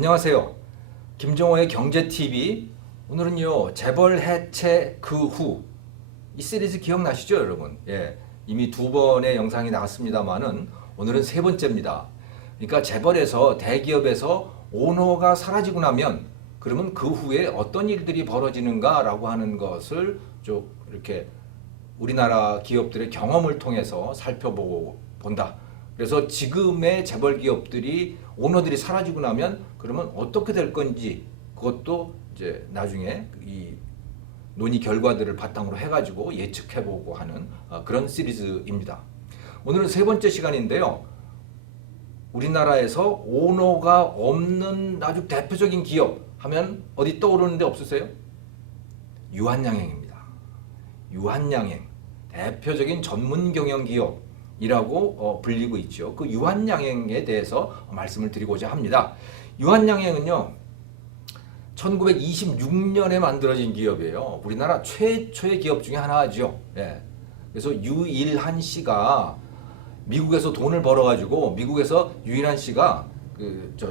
안녕하세요. 김종호의 경제TV. 오늘은요, 재벌 해체 그 후. 이 시리즈 기억나시죠, 여러분? 예. 이미 두 번의 영상이 나왔습니다만은 오늘은 세 번째입니다. 그러니까 재벌에서 대기업에서 오너가 사라지고 나면 그러면 그 후에 어떤 일들이 벌어지는가라고 하는 것을 좀 이렇게 우리나라 기업들의 경험을 통해서 살펴보고 본다. 그래서 지금의 재벌 기업들이 오너들이 사라지고 나면 그러면 어떻게 될 건지 그것도 이제 나중에 이 논의 결과들을 바탕으로 해가지고 예측해보고 하는 그런 시리즈입니다. 오늘은 세 번째 시간인데요. 우리나라에서 오너가 없는 아주 대표적인 기업 하면 어디 떠오르는데 없으세요? 유한양행입니다. 유한양행 대표적인 전문 경영 기업이라고 불리고 있죠. 그 유한양행에 대해서 말씀을 드리고자 합니다. 유한양행은요, 1926년에 만들어진 기업이에요. 우리나라 최초의 기업 중에 하나죠. 예. 그래서 유일한 씨가 미국에서 돈을 벌어가지고 미국에서 유일한 씨가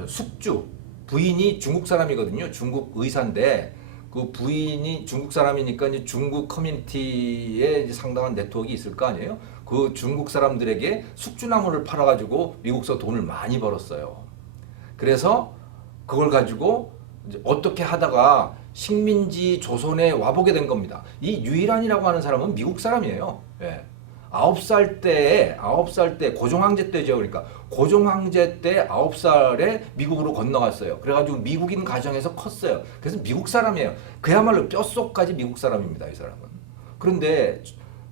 숙주 부인이 중국 사람이거든요. 중국 의사인데 그 부인이 중국 사람이니까 이제 중국 커뮤니티에 이제 상당한 네트워크가 있을 거 아니에요. 그 중국 사람들에게 숙주나무를 팔아가지고 미국서 돈을 많이 벌었어요. 그래서 그걸 가지고 이제 어떻게 하다가 식민지 조선에 와보게 된 겁니다. 이 유일한이라고 하는 사람은 미국 사람이에요. 예. 9살 때 고종 황제 때죠. 그러니까 고종 황제 때 9살에 미국으로 건너갔어요. 그래가지고 미국인 가정에서 컸어요. 그래서 미국 사람이에요. 그야말로 뼛속까지 미국 사람입니다. 이 사람은. 그런데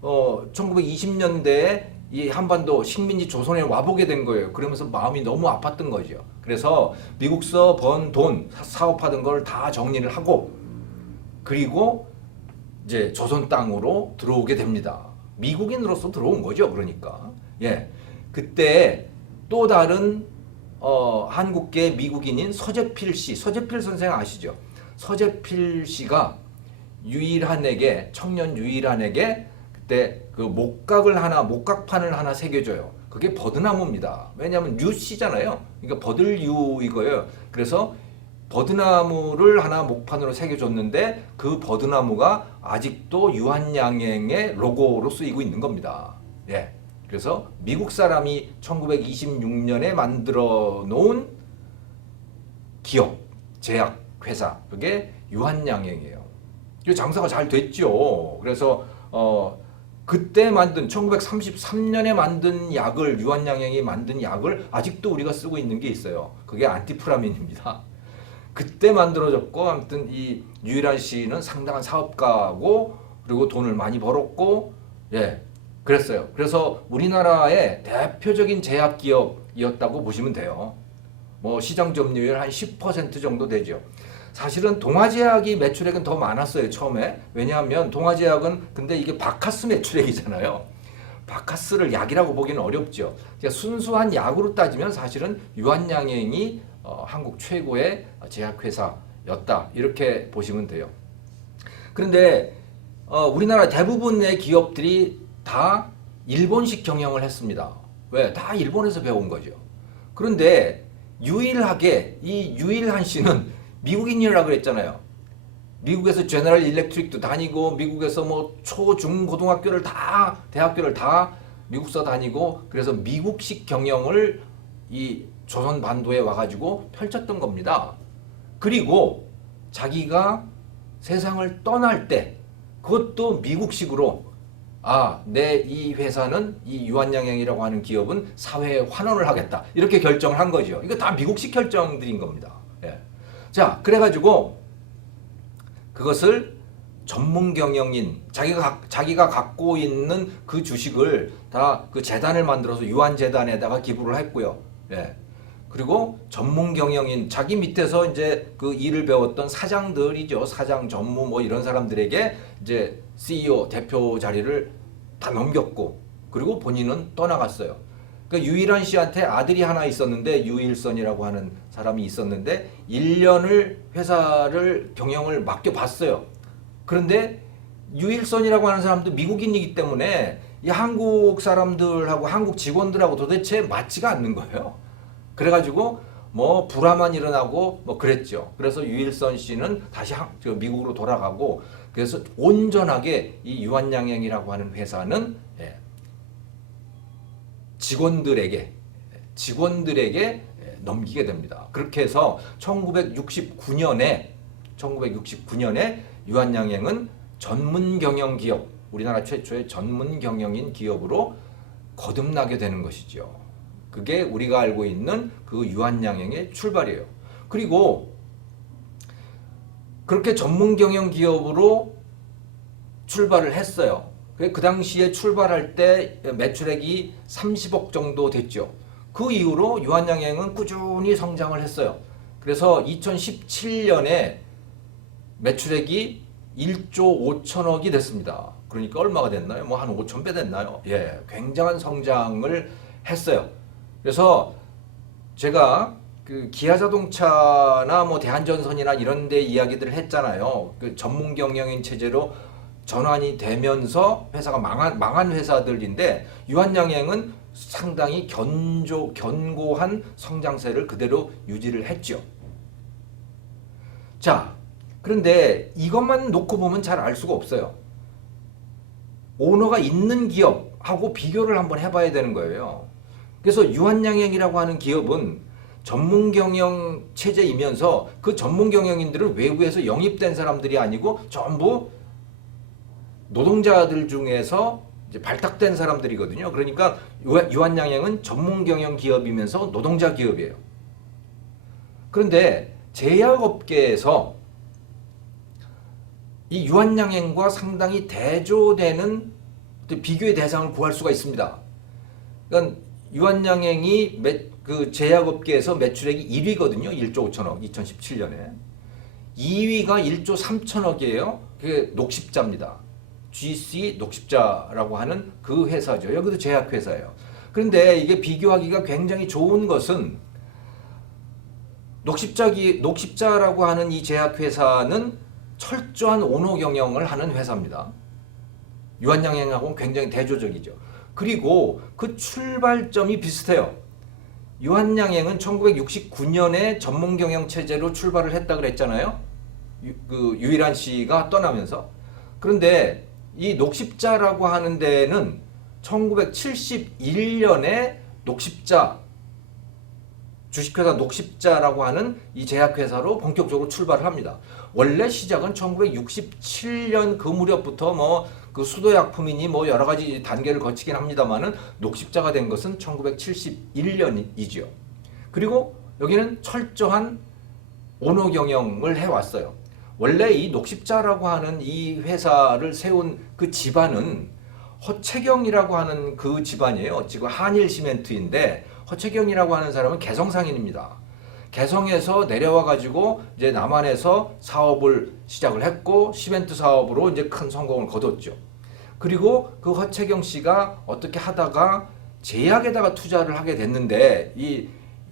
1920년대에 이 한반도 식민지 조선에 와보게 된 거예요. 그러면서 마음이 너무 아팠던 거죠. 그래서 미국서 번 돈, 사업하던 걸 다 정리를 하고 그리고 이제 조선 땅으로 들어오게 됩니다. 미국인으로서 들어온 거죠. 그러니까. 예. 그때 또 다른 한국계 미국인인 서재필 씨, 서재필 선생 아시죠? 서재필 씨가 유일한에게, 청년 유일한에게 그때 그 목각판을 하나 새겨줘요. 그게 버드나무입니다. 왜냐하면 뉴씨잖아요. 그러니까 버들유 이거예요. 그래서 버드나무를 하나 목판으로 새겨줬는데 그 버드나무가 아직도 유한양행의 로고로 쓰이고 있는 겁니다. 예. 그래서 미국 사람이 1926년에 만들어 놓은 기업, 제약회사, 그게 유한양행이에요. 이 장사가 잘 됐죠. 그래서 그때 만든 1933년에 만든 약을 유한양행이 만든 약을 아직도 우리가 쓰고 있는 게 있어요. 그게 안티프라민입니다. 그때 만들어졌고 아무튼 이 유일한 씨는 상당한 사업가고 그리고 돈을 많이 벌었고 예 그랬어요. 그래서 우리나라의 대표적인 제약 기업이었다고 보시면 돼요. 뭐 시장 점유율 한 10% 정도 되죠. 사실은 동아제약이 매출액은 더 많았어요 처음에. 왜냐하면 동아제약은 근데 이게 바카스 매출액이잖아요. 바카스를 약이라고 보기는 어렵죠. 그러니까 순수한 약으로 따지면 사실은 유한양행이 한국 최고의 제약회사였다 이렇게 보시면 돼요. 그런데 우리나라 대부분의 기업들이 다 일본식 경영을 했습니다. 왜? 다 일본에서 배운 거죠. 그런데 유일하게 이 유일한 씨는 미국인이라고 그랬잖아요. 미국에서 제너럴 일렉트릭도 다니고 미국에서 뭐 초, 중, 고등학교를 다 대학교를 다 미국서 다니고 그래서 미국식 경영을 이 조선 반도에 와가지고 펼쳤던 겁니다. 그리고 자기가 세상을 떠날 때 그것도 미국식으로 내 이 회사는 이 유한양행이라고 하는 기업은 사회에 환원을 하겠다 이렇게 결정을 한 거죠. 이거 다 미국식 결정들인 겁니다. 예. 자, 그래가지고 그것을 전문 경영인 자기가 갖고 있는 그 주식을 다 그 재단을 만들어서 유한재단에다가 기부를 했고요. 예. 그리고 전문 경영인 자기 밑에서 이제 그 일을 배웠던 사장들이죠. 사장, 전무 뭐 이런 사람들에게 이제 CEO 대표 자리를 다 넘겼고 그리고 본인은 떠나갔어요. 그러니까 유일한 씨한테 아들이 하나 있었는데 유일선이라고 하는 사람이 있었는데 1년을 회사를 경영을 맡겨봤어요. 그런데 유일선이라고 하는 사람도 미국인이기 때문에 이 한국 사람들하고 한국 직원들하고 도대체 맞지가 않는 거예요. 그래가지고 뭐 불화만 일어나고 뭐 그랬죠. 그래서 유일선 씨는 다시 미국으로 돌아가고, 그래서 온전하게 이 유한양행이라고 하는 회사는 직원들에게 넘기게 됩니다. 그렇게 해서 1969년에 유한양행은 전문 경영 기업, 우리나라 최초의 전문 경영인 기업으로 거듭나게 되는 것이죠. 그게 우리가 알고 있는 그 유한양행의 출발이에요. 그리고 그렇게 전문 경영 기업으로 출발을 했어요. 그 당시에 출발할 때 매출액이 30억 정도 됐죠. 그 이후로 유한양행은 꾸준히 성장을 했어요. 그래서 2017년에 매출액이 1조 5천억이 됐습니다. 그러니까 얼마가 됐나요? 뭐 한 5천 배 됐나요? 예, 굉장한 성장을 했어요. 그래서 제가 그 기아자동차나 뭐 대한전선이나 이런 데 이야기들을 했잖아요. 그 전문 경영인 체제로 전환이 되면서 회사가 망한 회사들인데, 유한양행은 상당히 견고한 성장세를 그대로 유지를 했죠. 자, 그런데 이것만 놓고 보면 잘 알 수가 없어요. 오너가 있는 기업하고 비교를 한번 해봐야 되는 거예요. 그래서 유한양행이라고 하는 기업은 전문 경영 체제이면서 그 전문 경영인들은 외부에서 영입된 사람들이 아니고 전부 노동자들 중에서 이제 발탁된 사람들이거든요. 그러니까 유한양행은 전문 경영 기업이면서 노동자 기업이에요. 그런데 제약업계에서 이 유한양행과 상당히 대조되는 비교의 대상을 구할 수가 있습니다. 그러니까 유한양행이 그 제약업계에서 매출액이 1위거든요. 1조 5천억 2017년에. 2위가 1조 3천억이에요. 그게 녹십자입니다. GC 녹십자라고 하는 그 회사죠. 여기도 제약회사예요. 그런데 이게 비교하기가 굉장히 좋은 것은 녹십자라고 하는 이 제약회사는 철저한 오너 경영을 하는 회사입니다. 유한양행하고는 굉장히 대조적이죠. 그리고 그 출발점이 비슷해요. 유한양행은 1969년에 전문 경영 체제로 출발을 했다 그랬잖아요. 그 유일한 씨가 떠나면서. 그런데 이 녹십자라고 하는 데는 1971년에 녹십자, 주식회사 녹십자라고 하는 이 제약회사로 본격적으로 출발을 합니다. 원래 시작은 1967년 그 무렵부터 뭐 그 수도약품이니 뭐 여러 가지 단계를 거치긴 합니다만은 녹십자가 된 것은 1971년이죠. 그리고 여기는 철저한 오너 경영을 해왔어요. 원래 이 녹십자라고 하는 이 회사를 세운 그 집안은 허채경이라고 하는 그 집안이에요. 지금 한일시멘트인데 허채경이라고 하는 사람은 개성상인입니다. 개성에서 내려와 가지고 이제 남한에서 사업을 시작을 했고 시멘트 사업으로 이제 큰 성공을 거뒀죠. 그리고 그 허채경 씨가 어떻게 하다가 제약에다가 투자를 하게 됐는데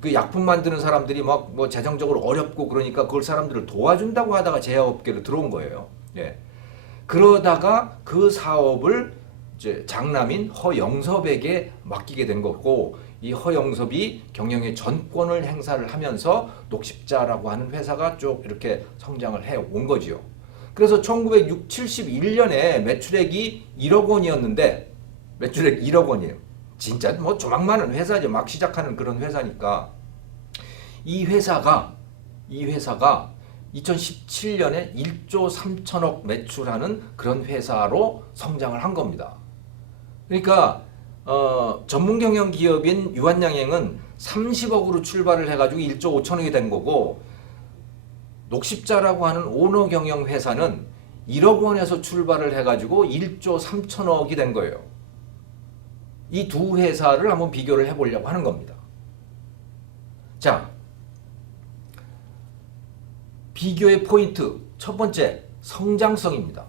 그 약품 만드는 사람들이 막 뭐 재정적으로 어렵고 그러니까 그걸 사람들을 도와준다고 하다가 제약업계로 들어온 거예요. 예. 그러다가 그 사업을 이제 장남인 허영섭에게 맡기게 된 거고, 이 허영섭이 경영의 전권을 행사를 하면서 녹십자라고 하는 회사가 쭉 이렇게 성장을 해 온 거지요. 그래서 1971년에 매출액이 1억 원이었는데, 매출액 1억 원이에요. 진짜 뭐 조망만한 회사죠. 막 시작하는 그런 회사니까. 이 회사가 2017년에 1조 3천억 매출하는 그런 회사로 성장을 한 겁니다. 그러니까 전문 경영 기업인 유한양행은 30억으로 출발을 해가지고 1조 5천억이 된 거고, 녹십자라고 하는 오너 경영 회사는 1억 원에서 출발을 해가지고 1조 3천억이 된 거예요. 이 두 회사를 한번 비교를 해보려고 하는 겁니다. 자, 비교의 포인트 첫 번째, 성장성입니다.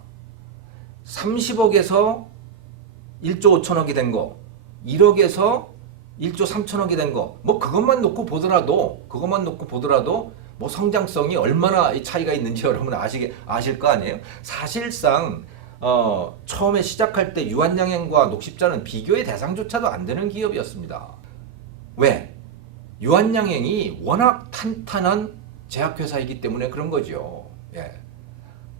30억에서 1조 5천억이 된 거, 1억에서 1조 3천억이 된 거, 뭐 그것만 놓고 보더라도 뭐 성장성이 얼마나 차이가 있는지 여러분 아실 거 아니에요? 사실상 처음에 시작할 때 유한양행과 녹십자는 비교의 대상조차도 안 되는 기업이었습니다. 왜? 유한양행이 워낙 탄탄한 제약회사이기 때문에 그런 거죠. 예.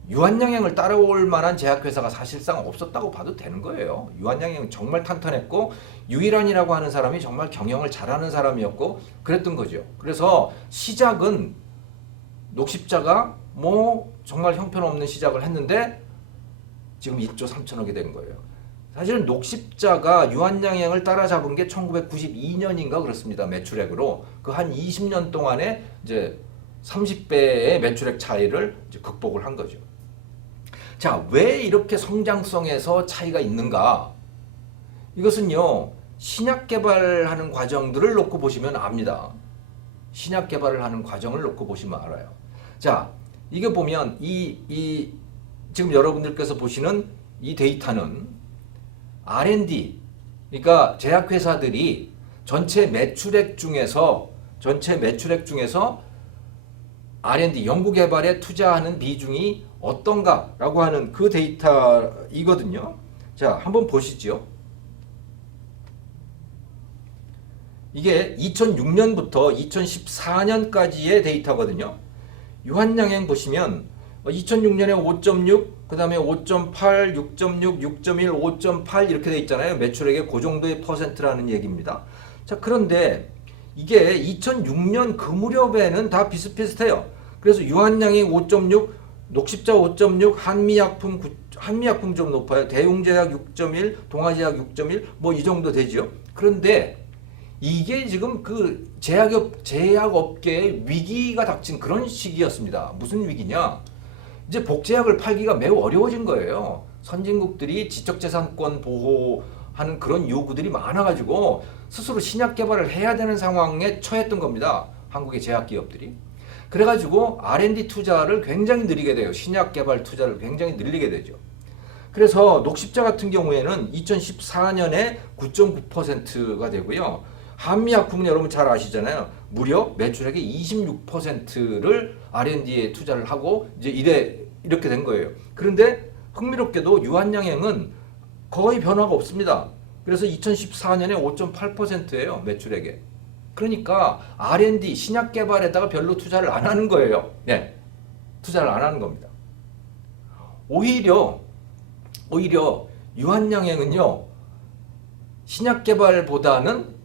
유한양행을 따라올 만한 제약회사가 사실상 없었다고 봐도 되는 거예요. 유한양행은 정말 탄탄했고 유일한이라고 하는 사람이 정말 경영을 잘하는 사람이었고 그랬던 거죠. 그래서 시작은 녹십자가 뭐 정말 형편없는 시작을 했는데 지금 1조 3천억이 된 거예요. 사실은 녹십자가 유한양행을 따라잡은 게 1992년인가 그렇습니다. 매출액으로. 그 한 20년 동안에 이제 30배의 매출액 차이를 이제 극복을 한 거죠. 자, 왜 이렇게 성장성에서 차이가 있는가? 이것은요, 신약 개발하는 과정들을 놓고 보시면 압니다. 신약 개발을 하는 과정을 놓고 보시면 알아요. 자, 이게 보면 지금 여러분들께서 보시는 이 데이터는 R&D, 그러니까 제약회사들이 전체 매출액 중에서 R&D, 연구개발에 투자하는 비중이 어떤가라고 하는 그 데이터이거든요. 자, 한번 보시죠. 이게 2006년부터 2014년까지의 데이터거든요. 유한양행 보시면 2006년에 5.6, 그 다음에 5.8, 6.6, 6.1, 5.8 이렇게 돼 있잖아요. 매출액의 그 정도의 퍼센트라는 얘기입니다. 자, 그런데 이게 2006년 그 무렵에는 다 비슷비슷해요. 그래서 유한양행 5.6, 녹십자 5.6, 한미약품 좀 높아요. 대웅제약 6.1, 동아제약 6.1, 뭐 이 정도 되죠. 그런데 이게 지금 그 제약업계에 위기가 닥친 그런 시기였습니다. 무슨 위기냐? 이제 복제약을 팔기가 매우 어려워진 거예요. 선진국들이 지적재산권 보호하는 그런 요구들이 많아가지고 스스로 신약 개발을 해야 되는 상황에 처했던 겁니다. 한국의 제약기업들이. 그래가지고 R&D 투자를 굉장히 늘리게 돼요. 신약 개발 투자를 굉장히 늘리게 되죠. 그래서 녹십자 같은 경우에는 2014년에 9.9%가 되고요. 한미약품은 여러분 잘 아시잖아요. 무려 매출액의 26%를 R&D에 투자를 하고 이제 이렇게 된 거예요. 그런데 흥미롭게도 유한양행은 거의 변화가 없습니다. 그래서 2014년에 5.8%예요. 매출액에. 그러니까 R&D, 신약 개발에다가 별로 투자를 안 하는 거예요. 네. 투자를 안 하는 겁니다. 오히려 유한양행은요. 신약 개발보다는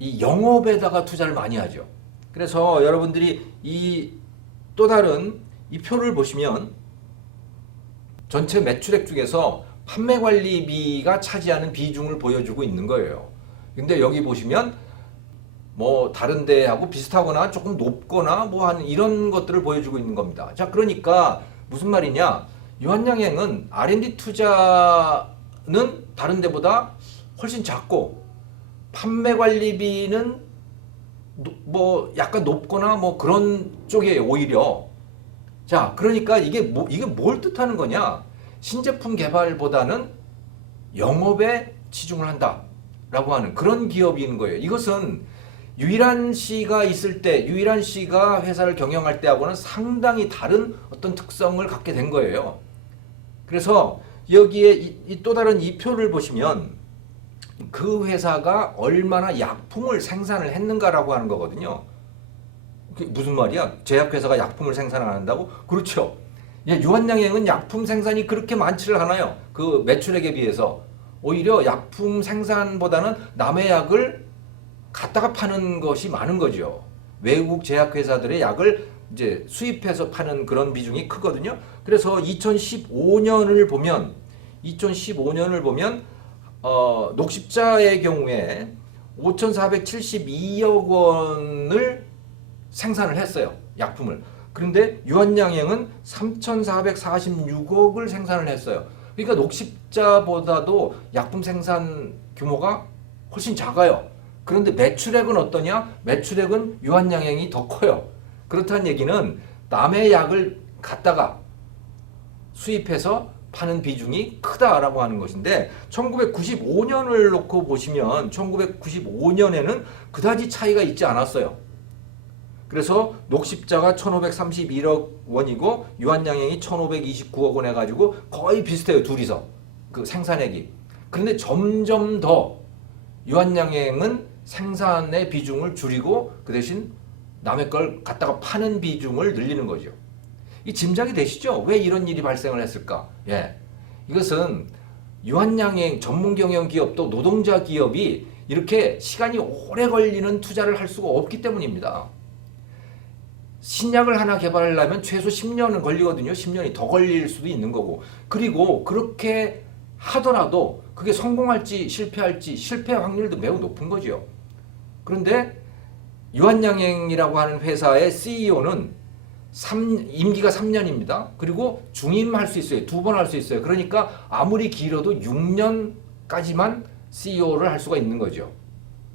이 영업에다가 투자를 많이 하죠. 그래서 여러분들이 또 다른 이 표를 보시면 전체 매출액 중에서 판매관리비가 차지하는 비중을 보여주고 있는 거예요. 근데 여기 보시면 뭐 다른 데하고 비슷하거나 조금 높거나 뭐 하는 이런 것들을 보여주고 있는 겁니다. 자, 그러니까 무슨 말이냐? 유한양행은 R&D 투자는 다른 데보다 훨씬 작고 판매관리비는 뭐 약간 높거나 뭐 그런 쪽이에요, 오히려. 자, 그러니까 이게 뭘 뜻하는 거냐? 신제품 개발보다는 영업에 치중을 한다라고 하는 그런 기업인 거예요. 이것은 유일한 씨가 있을 때, 유일한 씨가 회사를 경영할 때하고는 상당히 다른 어떤 특성을 갖게 된 거예요. 그래서 여기에 또 다른 이 표를 보시면 그 회사가 얼마나 약품을 생산을 했는가라고 하는 거거든요. 그게 무슨 말이야? 제약회사가 약품을 생산 안 한다고? 그렇죠. 유한양행은 약품 생산이 그렇게 많지를 않아요. 그 매출액에 비해서. 오히려 약품 생산보다는 남의 약을 갖다가 파는 것이 많은 거죠. 외국 제약회사들의 약을 이제 수입해서 파는 그런 비중이 크거든요. 그래서 2015년을 보면 녹십자의 경우에 5,472억 원을 생산을 했어요. 약품을. 그런데 유한양행은 3,446억을 생산을 했어요. 그러니까 녹십자보다도 약품 생산 규모가 훨씬 작아요. 그런데 매출액은 어떠냐? 매출액은 유한양행이 더 커요. 그렇다는 얘기는 남의 약을 갖다가 수입해서 파는 비중이 크다라고 하는 것인데 1995년을 놓고 보시면 1995년에는 그다지 차이가 있지 않았어요. 그래서 녹십자가 1,531억 원이고 유한양행이 1,529억 원 해가지고 거의 비슷해요. 둘이서 그 생산액이. 그런데 점점 더 유한양행은 생산의 비중을 줄이고 그 대신 남의 걸 갖다가 파는 비중을 늘리는 거죠. 이 짐작이 되시죠? 왜 이런 일이 발생을 했을까? 예. 이것은 유한양행 전문 경영 기업도 노동자 기업이 이렇게 시간이 오래 걸리는 투자를 할 수가 없기 때문입니다. 신약을 하나 개발하려면 최소 10년은 걸리거든요. 10년이 더 걸릴 수도 있는 거고. 그리고 그렇게 하더라도 그게 성공할지 실패할지 실패 확률도 매우 높은 거죠. 그런데 유한양행이라고 하는 회사의 CEO는 임기가 3년입니다. 그리고 중임할 수 있어요. 2번 할 수 있어요. 그러니까 아무리 길어도 6년까지만 CEO를 할 수가 있는 거죠.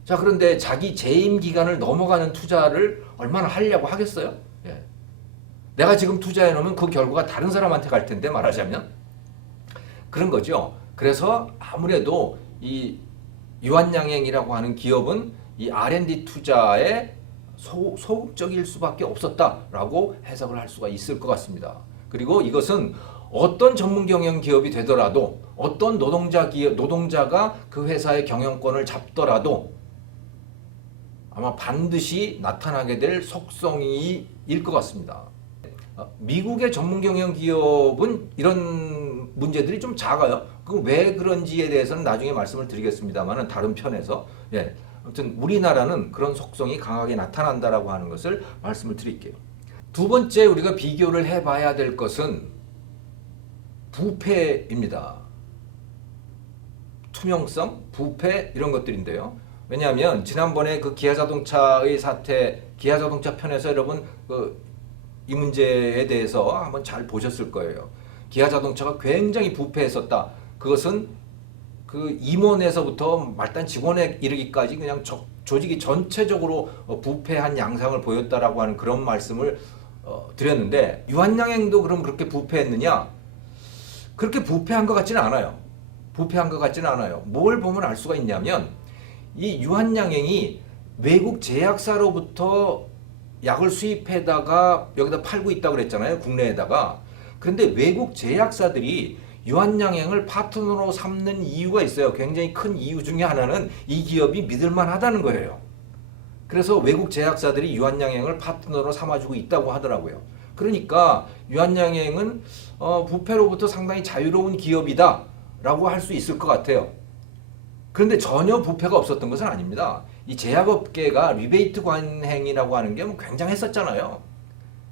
자, 그런데 자기 재임 기간을 넘어가는 투자를 얼마나 하려고 하겠어요? 예. 내가 지금 투자해 놓으면 그 결과가 다른 사람한테 갈 텐데, 말하자면. 그런 거죠. 그래서 아무래도 이 유한양행이라고 하는 기업은 이 R&D 투자에 소극적일 수밖에 없었다라고 해석을 할 수가 있을 것 같습니다. 그리고 이것은 어떤 전문 경영 기업이 되더라도 어떤 노동자가 그 회사의 경영권을 잡더라도 아마 반드시 나타나게 될 속성일 것 같습니다. 미국의 전문 경영 기업은 이런 문제들이 좀 작아요. 그 왜 그런지에 대해서는 나중에 말씀을 드리겠습니다만 다른 편에서. 예. 아무튼 우리나라는 그런 속성이 강하게 나타난다라고 하는 것을 말씀을 드릴게요. 두 번째 우리가 비교를 해봐야 될 것은 부패입니다. 투명성, 부패 이런 것들인데요. 왜냐하면 지난번에 그 기아자동차의 사태, 기아자동차 편에서 여러분 이 문제에 대해서 한번 잘 보셨을 거예요. 기아자동차가 굉장히 부패했었다. 그것은 그 임원에서부터 말단 직원에 이르기까지 그냥 조직이 전체적으로 부패한 양상을 보였다라고 하는 그런 말씀을 드렸는데, 유한양행도 그럼 그렇게 부패했느냐? 그렇게 부패한 것 같지는 않아요. 부패한 것 같지는 않아요. 뭘 보면 알 수가 있냐면 이 유한양행이 외국 제약사로부터 약을 수입해다가 여기다 팔고 있다고 그랬잖아요. 국내에다가. 그런데 외국 제약사들이 유한양행을 파트너로 삼는 이유가 있어요. 굉장히 큰 이유 중에 하나는 이 기업이 믿을만하다는 거예요. 그래서 외국 제약사들이 유한양행을 파트너로 삼아주고 있다고 하더라고요. 그러니까 유한양행은 부패로부터 상당히 자유로운 기업이다 라고 할 수 있을 것 같아요. 그런데 전혀 부패가 없었던 것은 아닙니다. 이 제약업계가 리베이트 관행이라고 하는 게 굉장했었잖아요.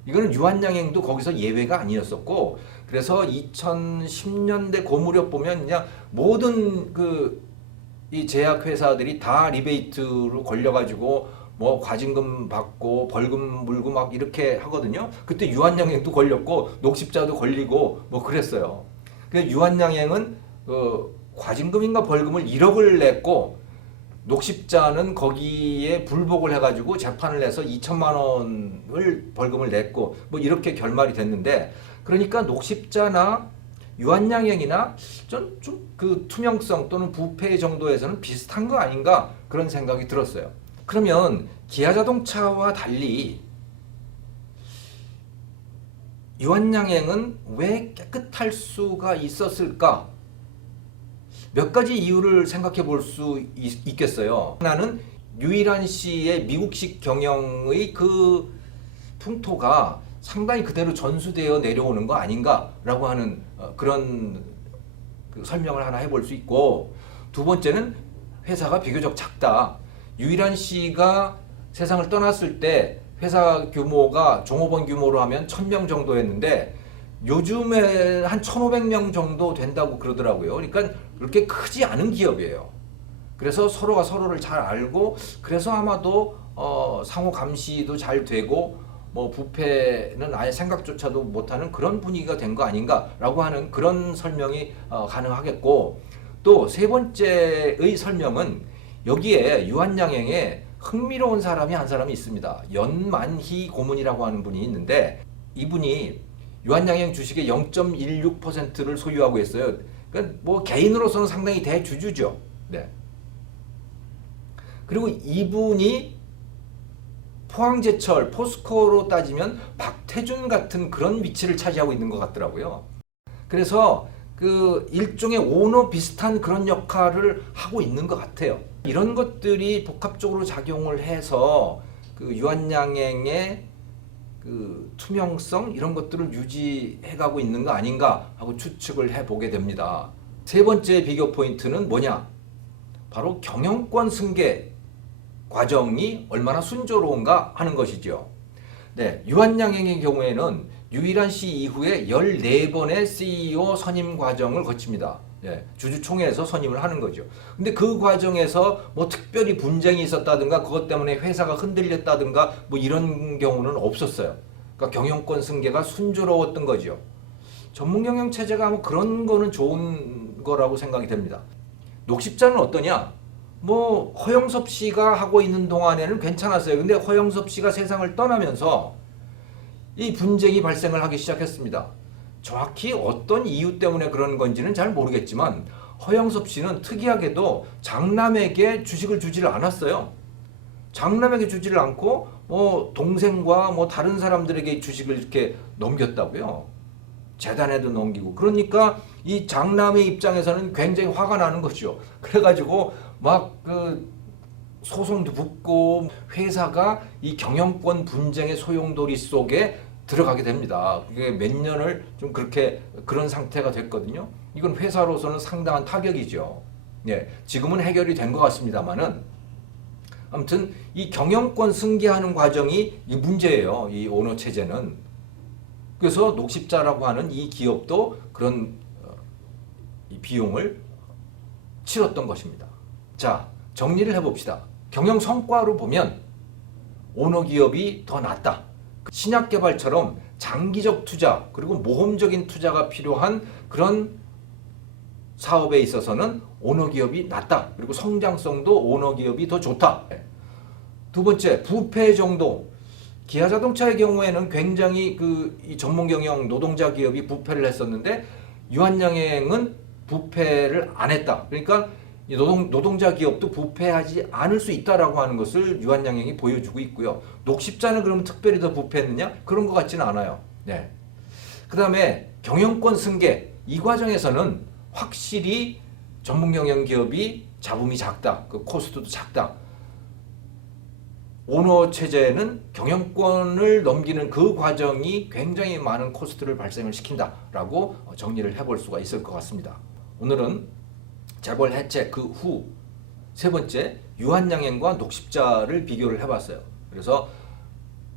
이거는 유한양행도 거기서 예외가 아니었었고, 그래서 2010년대 그 무렵 보면 그냥 모든 이 제약회사들이 다 리베이트로 걸려가지고 뭐 과징금 받고 벌금 물고 막 이렇게 하거든요. 그때 유한양행도 걸렸고 녹십자도 걸리고 뭐 그랬어요. 그래서 유한양행은 과징금인가 벌금을 1억을 냈고 녹십자는 거기에 불복을 해가지고 재판을 내서 2천만 원을 벌금을 냈고 뭐 이렇게 결말이 됐는데, 그러니까 녹십자나 유한양행이나 좀 그 투명성 또는 부패 정도에서는 비슷한 거 아닌가 그런 생각이 들었어요. 그러면 기아자동차와 달리 유한양행은 왜 깨끗할 수가 있었을까? 몇 가지 이유를 생각해 볼 수 있겠어요. 하나는 유일한 씨의 미국식 경영의 그 풍토가 상당히 그대로 전수되어 내려오는 거 아닌가라고 하는 그런 설명을 하나 해볼 수 있고, 두 번째는 회사가 비교적 작다. 유일한 씨가 세상을 떠났을 때 회사 규모가 종업원 규모로 하면 1000명 정도였는데 요즘에 한 1500명 정도 된다고 그러더라고요. 그러니까 그렇게 크지 않은 기업이에요. 그래서 서로가 서로를 잘 알고, 그래서 아마도 상호 감시도 잘 되고 뭐 부패는 아예 생각조차도 못하는 그런 분위기가 된 거 아닌가라고 하는 그런 설명이 가능하겠고, 또 세 번째의 설명은 여기에 유한양행에 흥미로운 사람이 한 사람이 있습니다. 연만희 고문이라고 하는 분이 있는데, 이분이 유한양행 주식의 0.16%를 소유하고 있어요. 그러니까 뭐 개인으로서는 상당히 대주주죠. 네. 그리고 이분이 포항제철, 포스코로 따지면 박태준 같은 그런 위치를 차지하고 있는 것 같더라고요. 그래서 그 일종의 오너 비슷한 그런 역할을 하고 있는 것 같아요. 이런 것들이 복합적으로 작용을 해서 그 유한양행의 그 투명성 이런 것들을 유지해가고 있는 거 아닌가 하고 추측을 해보게 됩니다. 세 번째 비교 포인트는 뭐냐? 바로 경영권 승계 과정이 얼마나 순조로운가 하는 것이죠. 네, 유한양행의 경우에는 유일한 씨 이후에 14번의 CEO 선임 과정을 거칩니다. 예, 주주총회에서 선임을 하는 거죠. 근데 그 과정에서 뭐 특별히 분쟁이 있었다든가 그것 때문에 회사가 흔들렸다든가 뭐 이런 경우는 없었어요. 그러니까 경영권 승계가 순조로웠던 거죠. 전문 경영 체제가 뭐 그런 거는 좋은 거라고 생각이 됩니다. 녹십자는 어떠냐? 뭐 허영섭 씨가 하고 있는 동안에는 괜찮았어요. 근데 허영섭 씨가 세상을 떠나면서 이 분쟁이 발생을 하기 시작했습니다. 정확히 어떤 이유 때문에 그런 건지는 잘 모르겠지만 허영섭 씨는 특이하게도 장남에게 주식을 주지를 않았어요. 장남에게 주지를 않고 뭐 동생과 뭐 다른 사람들에게 주식을 이렇게 넘겼다고요. 재단에도 넘기고. 그러니까 이 장남의 입장에서는 굉장히 화가 나는 거죠. 그래가지고 막 그 소송도 붙고 회사가 이 경영권 분쟁의 소용돌이 속에 들어가게 됩니다. 그게 몇 년을 좀 그렇게 그런 상태가 됐거든요. 이건 회사로서는 상당한 타격이죠. 예, 지금은 해결이 된 것 같습니다만은 아무튼 이 경영권 승계하는 과정이 이 문제예요. 이 오너 체제는. 그래서 녹십자라고 하는 이 기업도 그런 이 비용을 치렀던 것입니다. 자, 정리를 해봅시다. 경영 성과로 보면 오너 기업이 더 낫다. 신약 개발처럼 장기적 투자 그리고 모험적인 투자가 필요한 그런 사업에 있어서는 오너 기업이 낫다. 그리고 성장성도 오너 기업이 더 좋다. 두 번째, 부패 정도. 기아자동차의 경우에는 굉장히 이 전문 경영 노동자 기업이 부패를 했었는데 유한양행은 부패를 안 했다. 그러니까 이 노동자 기업도 부패하지 않을 수 있다라고 하는 것을 유한양행이 보여주고 있고요. 녹십자는 그러면 특별히 더 부패했느냐? 그런 것 같지는 않아요. 네. 그 다음에 경영권 승계. 이 과정에서는 확실히 전문 경영 기업이 자금이 작다. 그 코스트도 작다. 오너 체제는 경영권을 넘기는 그 과정이 굉장히 많은 코스트를 발생을 시킨다라고 정리를 해볼 수가 있을 것 같습니다. 오늘은 재벌 해체 그 후 세 번째 유한양행과 녹십자를 비교를 해봤어요. 그래서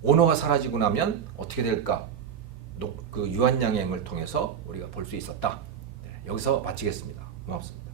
오너가 사라지고 나면 어떻게 될까? 그 유한양행을 통해서 우리가 볼 수 있었다. 네, 여기서 마치겠습니다. 고맙습니다.